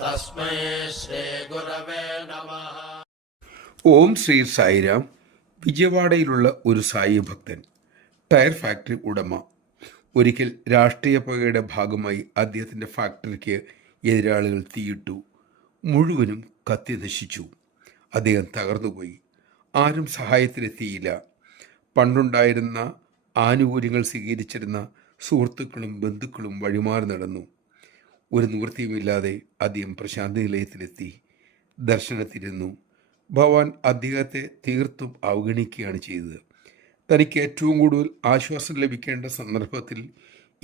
തസ്മൈ ശ്രീ ഗുരവേ നമ ഓം ശ്രീ സായിരാം വിജയവാഡയിലുള്ള ഒരു സായി ഭക്തൻ ടയർ ഫാക്ടറി ഉടമ. ഒരിക്കൽ രാഷ്ട്രീയ പകയുടെ ഭാഗമായി അദ്ദേഹത്തിന്റെ ഫാക്ടറിക്ക് എതിരാളികൾ തീയിട്ടു മുഴുവനും കത്തി നശിച്ചു. അദ്ദേഹം തകർന്നുപോയി. ആരും സഹായത്തിനെത്തിയില്ല. പണ്ടുണ്ടായിരുന്ന ആനുകൂല്യങ്ങൾ സ്വീകരിച്ചിരുന്ന സുഹൃത്തുക്കളും ബന്ധുക്കളും വഴിമാറി നടന്നു. ഒരു നിവൃത്തിയുമില്ലാതെ അദ്ദേഹം പ്രശാന്തി നിലയത്തിലെത്തി. ദർശനത്തിരുന്നു. ഭഗവാൻ അദ്ദേഹത്തെ തീർത്തും അവഗണിക്കുകയാണ് ചെയ്തത്. തനിക്ക് ഏറ്റവും കൂടുതൽ ആശ്വാസം ലഭിക്കേണ്ട സന്ദർഭത്തിൽ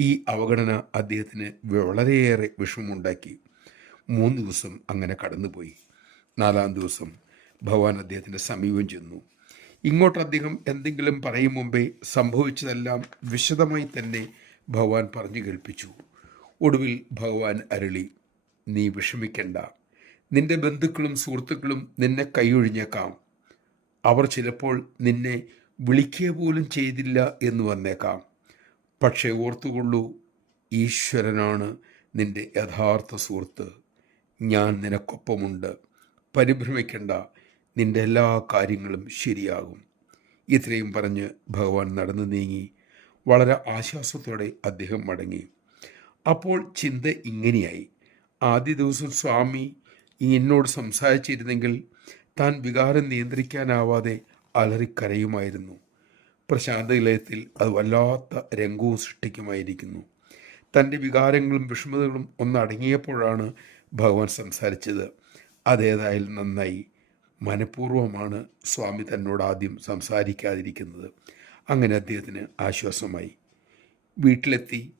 ഈ അവഗണന അദ്ദേഹത്തിന് വളരെയേറെ വിഷമമുണ്ടാക്കി. മൂന്ന് ദിവസം അങ്ങനെ കടന്നുപോയി. നാലാം ദിവസം ഭഗവാൻ അദ്ദേഹത്തിന്റെ സമീപം ചെന്നു. ഇങ്ങോട്ട് അദ്ദേഹം എന്തെങ്കിലും പറയും മുമ്പേ സംഭവിച്ചതെല്ലാം വിശദമായി തന്നെ ഭഗവാൻ പറഞ്ഞു കേൾപ്പിച്ചു. ഒടുവിൽ ഭഗവാൻ അരുളി നീ വിഷമിക്കണ്ട. നിന്റെ ബന്ധുക്കളും സുഹൃത്തുക്കളും നിന്നെ കൈയൊഴിഞ്ഞേക്കാം. അവർ ചിലപ്പോൾ നിന്നെ വിളിക്കുക പോലും ചെയ്തില്ല എന്ന് വന്നേക്കാം. പക്ഷേ ഓർത്തുകൊള്ളൂ ഈശ്വരനാണ് നിന്റെ യഥാർത്ഥ സുഹൃത്ത്. ഞാൻ നിനക്കൊപ്പമുണ്ട്. പരിഭ്രമിക്കേണ്ട. നിന്റെ എല്ലാ കാര്യങ്ങളും ശരിയാകും. ഇത്രയും പറഞ്ഞ് ഭഗവാൻ നടന്നു നീങ്ങി. വളരെ ആശ്വാസത്തോടെ അദ്ദേഹം മടങ്ങി. അപ്പോൾ ചിന്ത ഇങ്ങനെയായി. ആദ്യ ദിവസം സ്വാമി എന്നോട് സംസാരിച്ചിരുന്നെങ്കിൽ താൻ വികാരം നിയന്ത്രിക്കാനാവാതെ അലറിക്കരയുമായിരുന്നു. പ്രശാന്ത നിലയത്തിൽ അത് വല്ലാത്ത രംഗവും സൃഷ്ടിക്കുമായിരിക്കുന്നു. തന്റെ വികാരങ്ങളും വിഷമതകളും ഒന്നടങ്ങിയപ്പോഴാണ് ഭഗവാൻ സംസാരിച്ചത്. അതേതായാലും നന്നായി. മനഃപൂർവമാണ് സ്വാമി തന്നോട് ആദ്യം സംസാരിക്കാതിരിക്കുന്നത്. അങ്ങനെ അദ്ദേഹത്തിന് ആശ്വാസമായി. വീട്ടിലെത്തി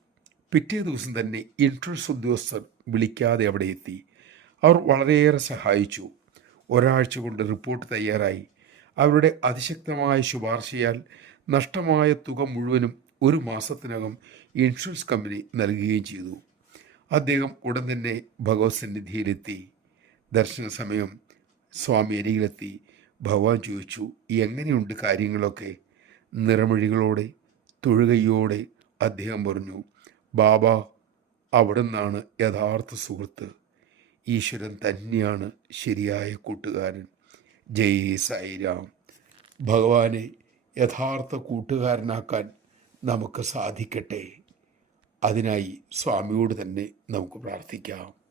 പിറ്റേ ദിവസം തന്നെ ഇൻഷുറൻസ് ഉദ്യോഗസ്ഥർ വിളിക്കാതെ അവിടെ എത്തി. അവർ വളരെയേറെ സഹായിച്ചു. ഒരാഴ്ച കൊണ്ട് റിപ്പോർട്ട് തയ്യാറായി. അവരുടെ അതിശക്തമായ ശുപാർശയാൽ നഷ്ടമായ തുക മുഴുവനും ഒരു മാസത്തിനകം ഇൻഷുറൻസ് കമ്പനി നൽകുകയും ചെയ്തു. അദ്ദേഹം ഉടൻ തന്നെ ഭഗവത് സന്നിധിയിലെത്തി. ദർശന സമയം സ്വാമി അരികിലെത്തി. ഭഗവാൻ ചോദിച്ചു എങ്ങനെയുണ്ട് കാര്യങ്ങളൊക്കെ? നിറമൊഴികളോടെ തൊഴുകയോടെ അദ്ദേഹം പറഞ്ഞു ബാബ അവിടുന്നാണ് യഥാർത്ഥ സുഹൃത്ത്. ഈശ്വരൻ തന്നെയാണ് ശരിയായ കൂട്ടുകാരൻ. ജയ് സായിരാം. ഭഗവാനെ യഥാർത്ഥ കൂട്ടുകാരനാക്കാൻ നമുക്ക് സാധിക്കട്ടെ. അതിനായി സ്വാമിയോട് തന്നെ നമുക്ക് പ്രാർത്ഥിക്കാം.